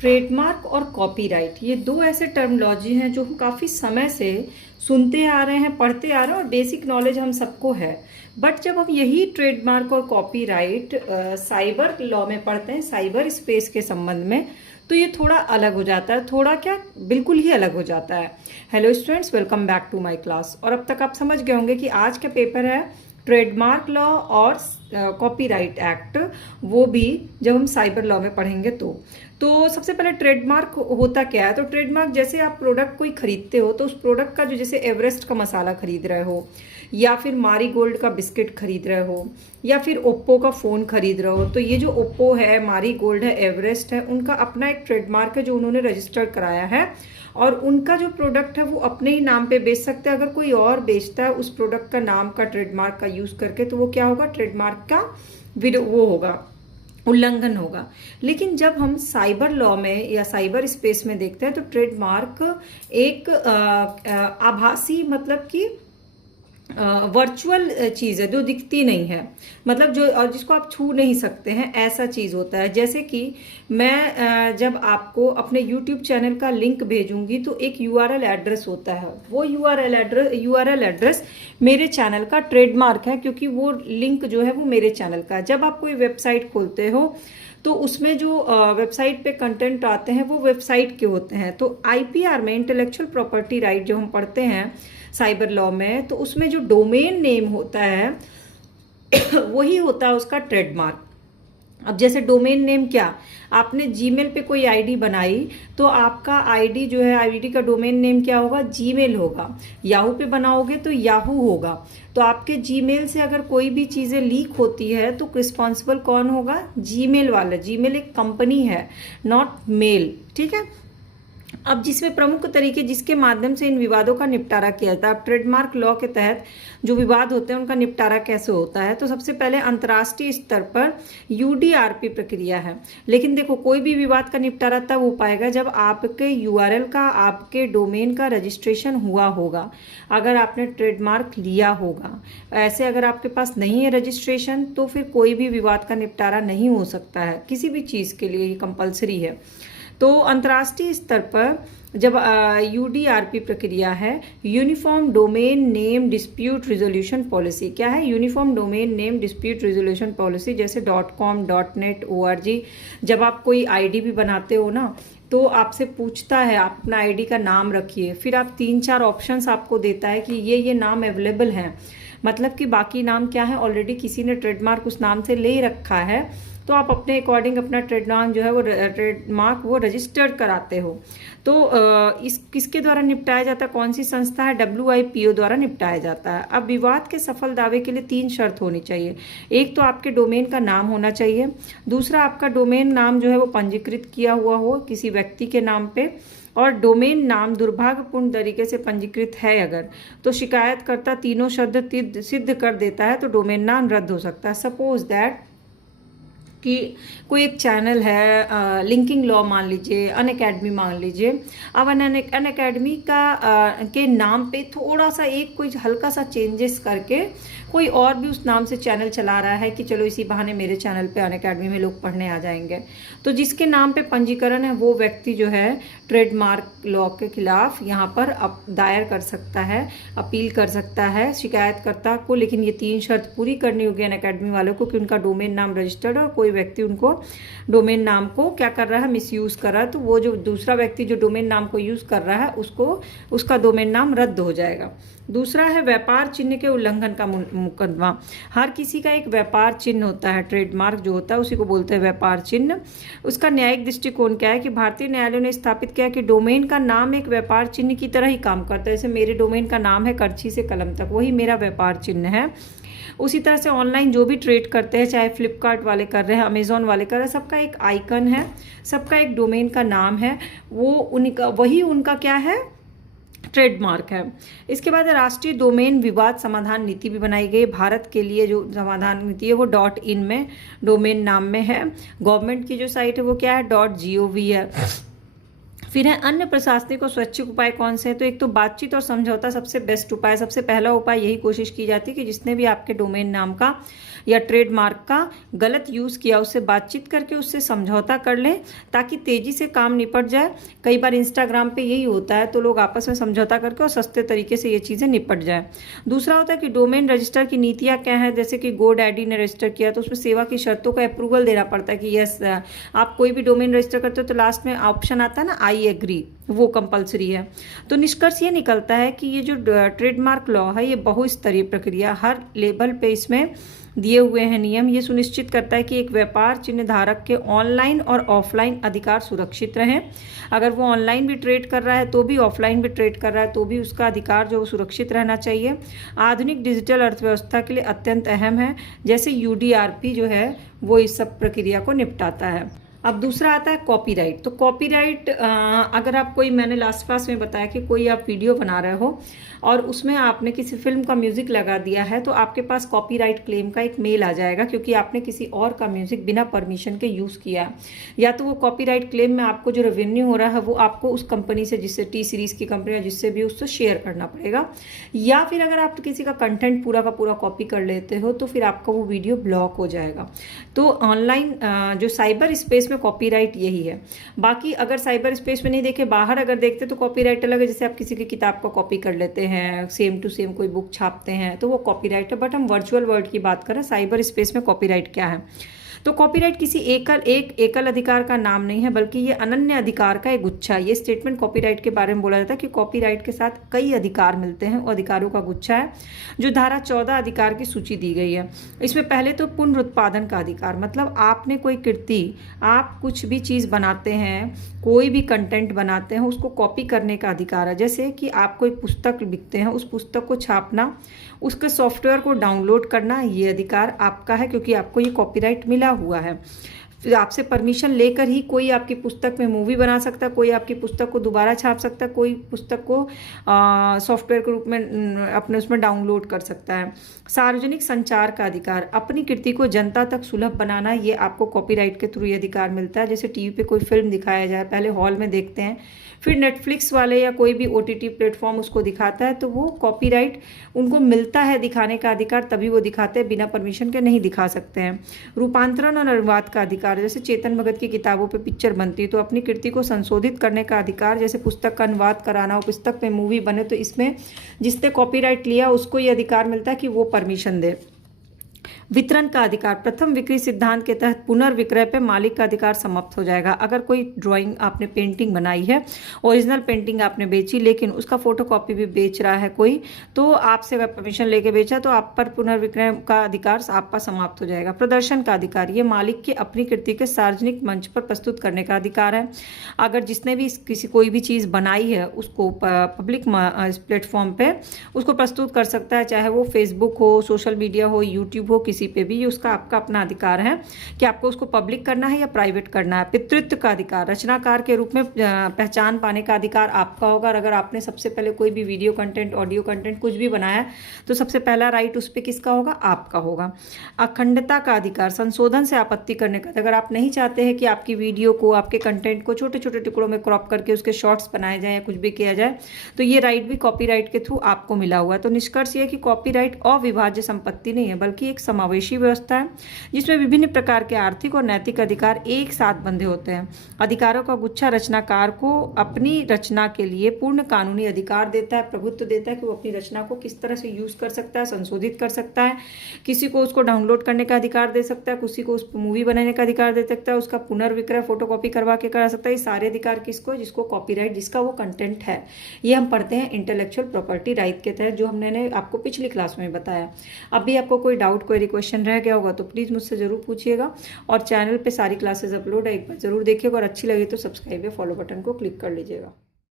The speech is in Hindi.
ट्रेडमार्क और कॉपीराइट ये दो ऐसे टर्मिनोलॉजी हैं जो हम काफ़ी समय से सुनते आ रहे हैं, पढ़ते आ रहे हैं और बेसिक नॉलेज हम सबको है। बट जब हम यही ट्रेडमार्क और कॉपीराइट साइबर लॉ में पढ़ते हैं, साइबर स्पेस के संबंध में, तो ये थोड़ा अलग हो जाता है, थोड़ा क्या बिल्कुल ही अलग हो जाता है। Hello students, welcome back to my class. और अब तक आप समझ गए होंगे कि आज का पेपर है ट्रेडमार्क लॉ और कॉपीराइट एक्ट, वो भी जब हम साइबर लॉ में पढ़ेंगे तो सबसे पहले ट्रेडमार्क होता क्या है। तो ट्रेडमार्क, जैसे आप प्रोडक्ट कोई खरीदते हो तो उस प्रोडक्ट का जो, जैसे एवरेस्ट का मसाला खरीद रहे हो या फिर मारी गोल्ड का बिस्किट खरीद रहे हो या फिर ओप्पो का फ़ोन खरीद रहे हो, तो ये जो ओप्पो है, मारी गोल्ड है, एवरेस्ट है, उनका अपना एक ट्रेडमार्क है जो उन्होंने रजिस्टर कराया है और उनका जो प्रोडक्ट है वो अपने ही नाम पे बेच सकते हैं। अगर कोई और बेचता है उस प्रोडक्ट का नाम का, ट्रेडमार्क का यूज़ करके, तो वो क्या होगा, ट्रेडमार्क का वो होगा, उल्लंघन होगा। लेकिन जब हम साइबर लॉ में या साइबर स्पेस में देखते हैं तो ट्रेडमार्क एक आभासी, मतलब कि वर्चुअल चीज़ है जो दिखती नहीं है, मतलब जो, और जिसको आप छू नहीं सकते हैं, ऐसा चीज़ होता है। जैसे कि मैं जब आपको अपने YouTube चैनल का लिंक भेजूंगी तो एक URL एड्रेस होता है, वो URL एड्रेस मेरे चैनल का ट्रेडमार्क है, क्योंकि वो लिंक जो है वो मेरे चैनल का है। जब आप कोई वेबसाइट खोलते हो तो उसमें जो वेबसाइट पे कंटेंट आते हैं वो वेबसाइट के होते हैं। तो IPR में, इंटेलेक्चुअल प्रॉपर्टी राइट, जो हम पढ़ते हैं साइबर लॉ में, तो उसमें जो डोमेन नेम होता है वही होता है उसका ट्रेडमार्क। अब जैसे डोमेन नेम, क्या आपने जीमेल पे कोई आईडी बनाई तो आपका आईडी जो है, आईडी का डोमेन नेम क्या होगा, जीमेल होगा। याहू पे बनाओगे तो याहू होगा। तो आपके जीमेल से अगर कोई भी चीज़ें लीक होती है तो रिस्पॉन्सिबल कौन होगा, जीमेल वाला। जीमेल एक कंपनी है, नॉट मेल, ठीक है। अब जिसमें प्रमुख तरीके जिसके माध्यम से इन विवादों का निपटारा किया जाता है, अब ट्रेडमार्क लॉ के तहत जो विवाद होते हैं उनका निपटारा कैसे होता है, तो सबसे पहले अंतर्राष्ट्रीय स्तर पर UDRP प्रक्रिया है। लेकिन देखो, कोई भी विवाद का निपटारा तब हो पाएगा जब आपके URL का, आपके डोमेन का रजिस्ट्रेशन हुआ होगा, अगर आपने ट्रेडमार्क लिया होगा। ऐसे अगर आपके पास नहीं है रजिस्ट्रेशन तो फिर कोई भी विवाद का निपटारा नहीं हो सकता है, किसी भी चीज़ के लिए ये कंपल्सरी है। तो अंतर्राष्ट्रीय स्तर पर जब UDRP प्रक्रिया है, uniform domain name dispute resolution policy, क्या है, uniform domain name dispute resolution policy. जैसे .com, .net, org, जब आप कोई आईडी भी बनाते हो ना तो आपसे पूछता है, आप अपना आईडी का नाम रखिए, फिर आप 3-4 ऑप्शंस आपको देता है कि ये नाम अवेलेबल हैं, मतलब कि बाकी नाम क्या है, ऑलरेडी किसी ने ट्रेडमार्क उस नाम से ले रखा है, तो आप अपने अकॉर्डिंग अपना ट्रेडमार्क जो है वो रजिस्टर्ड कराते हो। तो किसके द्वारा निपटाया जाता है, कौन सी संस्था है, WIPO द्वारा निपटाया जाता है। अब विवाद के सफल दावे के लिए 3 शर्त होनी चाहिए। एक तो आपके डोमेन का नाम होना चाहिए, दूसरा आपका डोमेन नाम जो है वो पंजीकृत किया हुआ हो किसी व्यक्ति के नाम पे, और डोमेन नाम दुर्भाग्यपूर्ण तरीके से पंजीकृत है अगर, तो शिकायतकर्ता तीनों शर्त सिद्ध कर देता है तो डोमेन नाम रद्द हो सकता है। सपोज दैट कि कोई एक चैनल है, लिंकिंग लॉ मान लीजिए, अनअकैडमी मान लीजिए। अब अनअकैडमी का के नाम पे थोड़ा सा एक कोई हल्का सा चेंजेस करके कोई और भी उस नाम से चैनल चला रहा है कि चलो इसी बहाने मेरे चैनल पे अनअकैडमी में लोग पढ़ने आ जाएंगे, तो जिसके नाम पे पंजीकरण है वो व्यक्ति जो है ट्रेडमार्क लॉ के खिलाफ यहाँ पर दायर कर सकता है, अपील कर सकता है शिकायतकर्ता को। लेकिन ये 3 शर्त पूरी करनी होगी अनअकैडमी वालों को कि उनका डोमेन नाम रजिस्टर्ड और कोई व्यक्ति उनको डोमेन नाम को क्या कर रहा है, मिसयूज कर रहा है, तो वो जो दूसरा व्यक्ति जो डोमेन नाम को यूज कर रहा है उसका डोमेन नाम रद्द हो जाएगा। दूसरा है व्यापार चिन्ह के उल्लंघन का मुकदमा। हर किसी का एक व्यापार चिन्ह होता है, ट्रेडमार्क जो होता है उसी को बोलते हैं व्यापार चिन्ह। उसका न्यायिक दृष्टिकोण क्या है कि भारतीय न्यायालय ने स्थापित किया कि डोमेन का नाम एक व्यापार चिन्ह की तरह ही काम करता है। जैसे मेरे डोमेन का नाम है करछी से कलम तक, वही मेरा व्यापार चिन्ह है। उसी तरह से ऑनलाइन जो भी ट्रेड करते हैं, चाहे फ्लिपकार्ट वाले कर रहे हैं, अमेजोन वाले कर रहे हैं, सबका एक आइकन है, सबका एक डोमेन का नाम है, वो उनका, वही उनका क्या है, ट्रेडमार्क है। इसके बाद राष्ट्रीय डोमेन विवाद समाधान नीति भी बनाई गई। भारत के लिए जो समाधान नीति है वो .in में डोमेन नाम में है। गवर्नमेंट की जो साइट है वो क्या है, .gov है। फिर है अन्य प्रशासनिक और स्वैच्छिक उपाय कौन से हैं? तो एक तो बातचीत और समझौता सबसे बेस्ट उपाय, सबसे पहला उपाय यही कोशिश की जाती है कि जिसने भी आपके डोमेन नाम का या ट्रेडमार्क का गलत यूज़ किया उससे बातचीत करके उससे समझौता कर लें ताकि तेज़ी से काम निपट जाए। कई बार इंस्टाग्राम पे यही होता है, तो लोग आपस में समझौता करके और सस्ते तरीके से ये चीज़ें निपट जाए। दूसरा होता है कि डोमेन रजिस्टर की नीतियाँ क्या हैं, जैसे कि गोडैडी ने रजिस्टर किया तो उसमें सेवा की शर्तों का अप्रूवल देना पड़ता है कि यस, आप कोई भी डोमेन रजिस्टर करते हो तो लास्ट में ऑप्शन आता है ना आई एग्री, वो कंपलसरी है। तो निष्कर्ष ये निकलता है कि ये जो ट्रेडमार्क लॉ है ये बहुस्तरीय प्रक्रिया, हर लेवल पे इसमें दिए हुए हैं नियम, ये सुनिश्चित करता है कि एक व्यापार चिन्ह धारक के ऑनलाइन और ऑफलाइन अधिकार सुरक्षित रहें। अगर वो ऑनलाइन भी ट्रेड कर रहा है तो भी, ऑफलाइन भी ट्रेड कर रहा है तो भी उसका अधिकार जो सुरक्षित रहना चाहिए। आधुनिक डिजिटल अर्थव्यवस्था के लिए अत्यंत अहम है, जैसे यूडीआरपी जो है वो इस सब प्रक्रिया को निपटाता है। अब दूसरा आता है कॉपीराइट। तो कॉपीराइट, अगर आप कोई, मैंने लास्ट क्लास में बताया कि कोई आप वीडियो बना रहे हो और उसमें आपने किसी फिल्म का म्यूजिक लगा दिया है तो आपके पास कॉपीराइट क्लेम का एक मेल आ जाएगा, क्योंकि आपने किसी और का म्यूजिक बिना परमिशन के यूज़ किया है। या तो वो कॉपीराइट क्लेम में आपको जो रेवेन्यू हो रहा है वो आपको उस कंपनी से, जिससे टी सीरीज़ की कंपनी या जिससे भी, उससे शेयर करना पड़ेगा। या फिर अगर आप किसी का कंटेंट पूरा का पूरा कॉपी कर लेते हो तो फिर आपका वो वीडियो ब्लॉक हो जाएगा। तो ऑनलाइन जो साइबर स्पेस में कॉपीराइट यही है। बाकी अगर साइबर स्पेस में नहीं देखे, बाहर अगर देखते तो कॉपीराइट अलग है। जैसे आप किसी की किताब को कॉपी कर लेते हैं, सेम टू सेम कोई बुक छापते हैं, तो वो कॉपीराइट है। बट हम वर्चुअल वर्ल्ड की बात करें, साइबर स्पेस में कॉपीराइट क्या है? तो कॉपीराइट किसी एकल अधिकार का नाम नहीं है, बल्कि ये अनन्य अधिकार का एक गुच्छा है। ये स्टेटमेंट कॉपीराइट के बारे में बोला जाता है कि कॉपीराइट के साथ कई अधिकार मिलते हैं और अधिकारों का गुच्छा है, जो धारा 14 अधिकार की सूची दी गई है। इसमें पहले तो पुनरुत्पादन का अधिकार, मतलब आपने कोई कृति, आप कुछ भी चीज़ बनाते हैं, कोई भी कंटेंट बनाते हैं, उसको कॉपी करने का अधिकार है। जैसे कि आप कोई पुस्तक लिखते हैं, उस पुस्तक को छापना, उसके सॉफ्टवेयर को डाउनलोड करना, ये अधिकार आपका है क्योंकि आपको ये कॉपीराइट मिला हुआ है। फिर आपसे परमिशन लेकर ही कोई आपकी पुस्तक में मूवी बना सकता है, कोई आपकी पुस्तक को दोबारा छाप सकता है, कोई पुस्तक को सॉफ्टवेयर के रूप में अपने उसमें डाउनलोड कर सकता है। सार्वजनिक संचार का अधिकार, अपनी कृति को जनता तक सुलभ बनाना, ये आपको कॉपीराइट के थ्रू ये अधिकार मिलता है। जैसे टीवी पे कोई फिल्म दिखाया जाए, पहले हॉल में देखते हैं, फिर नेटफ्लिक्स वाले या कोई भी ओटीटी प्लेटफॉर्म उसको दिखाता है, तो वो कॉपीराइट उनको मिलता है दिखाने का अधिकार, तभी वो दिखाते हैं, बिना परमिशन के नहीं दिखा सकते हैं। रूपांतरण और अनुवाद का अधिकार, जैसे चेतन भगत की किताबों पे पिक्चर बनती है तो अपनी कृति को संशोधित करने का अधिकार, जैसे पुस्तक का अनुवाद कराना हो, पुस्तक पे मूवी बने, तो इसमें जिसने कॉपीराइट लिया उसको ये अधिकार मिलता है कि वो परमिशन दे। वितरण का अधिकार, प्रथम बिक्री सिद्धांत के तहत पुनर्विक्रय पे मालिक का अधिकार समाप्त हो जाएगा। अगर कोई ड्राइंग, आपने पेंटिंग बनाई है, ओरिजिनल पेंटिंग आपने बेची, लेकिन उसका फोटोकॉपी भी बेच रहा है कोई, तो आपसे अगर परमिशन लेके बेचा तो आप पर पुनर्विक्रय का अधिकार आपका समाप्त हो जाएगा। प्रदर्शन का अधिकार, ये मालिक की अपनी कृति के सार्वजनिक मंच पर प्रस्तुत करने का अधिकार है। अगर जिसने भी कोई भी चीज़ बनाई है उसको पब्लिक प्लेटफॉर्म पे उसको प्रस्तुत कर सकता है, चाहे वो फेसबुक हो, सोशल मीडिया हो, यूट्यूब हो, किसी पे भी, ये उसका आपका अपना अधिकार है कि आपको उसको पब्लिक करना है या प्राइवेट करना है। पितृत्व का अधिकार, रचनाकार के रूप में पहचान पाने का अधिकार आपका होगा। अगर आपने सबसे पहले कोई भी वीडियो कंटेंट, ऑडियो कंटेंट कुछ भी बनाया तो सबसे पहला राइट उस पर किसका होगा? आपका होगा। अखंडता का अधिकार, संशोधन से आपत्ति करने का, अगर आप नहीं चाहते हैं कि आपकी वीडियो को, आपके कंटेंट को छोटे छोटे टुकड़ों में क्रॉप करके उसके शॉर्ट्स बनाए जाए या कुछ भी किया जाए, तो ये राइट भी कॉपीराइट के थ्रू आपको मिला हुआ है। तो निष्कर्ष ये है कि कॉपीराइट अविभाज्य संपत्ति नहीं है, बल्कि एक समावेशी व्यवस्था है जिसमें विभिन्न प्रकार के आर्थिक और नैतिक अधिकार एक साथ बंधे होते हैं। अधिकारों का गुच्छा रचनाकार को अपनी रचना के लिए पूर्ण कानूनी अधिकार देता है, प्रभुत्व देता है कि वो अपनी रचना को किस तरह से यूज कर सकता है, संशोधित कर सकता है, किसी को उसको डाउनलोड करने का अधिकार दे सकता है, किसी को उस मूवी बनाने का अधिकार दे सकता है, उसका पुनर्विक्रय फोटोकॉपी करवा के करा सकता है। ये सारे अधिकार किसको? जिसको कॉपीराइट, जिसका वो कंटेंट है। ये हम पढ़ते हैं इंटेलेक्चुअल प्रॉपर्टी राइट के तहत, जो हमने आपको पिछली क्लास में बताया। अब भी आपको कोई डाउट, कोई क्वेश्चन रह गया होगा तो प्लीज़ मुझसे ज़रूर पूछिएगा। और चैनल पे सारी क्लासेस अपलोड है, एक बार ज़रूर देखिएगा और अच्छी लगी तो सब्सक्राइब या फॉलो बटन को क्लिक कर लीजिएगा।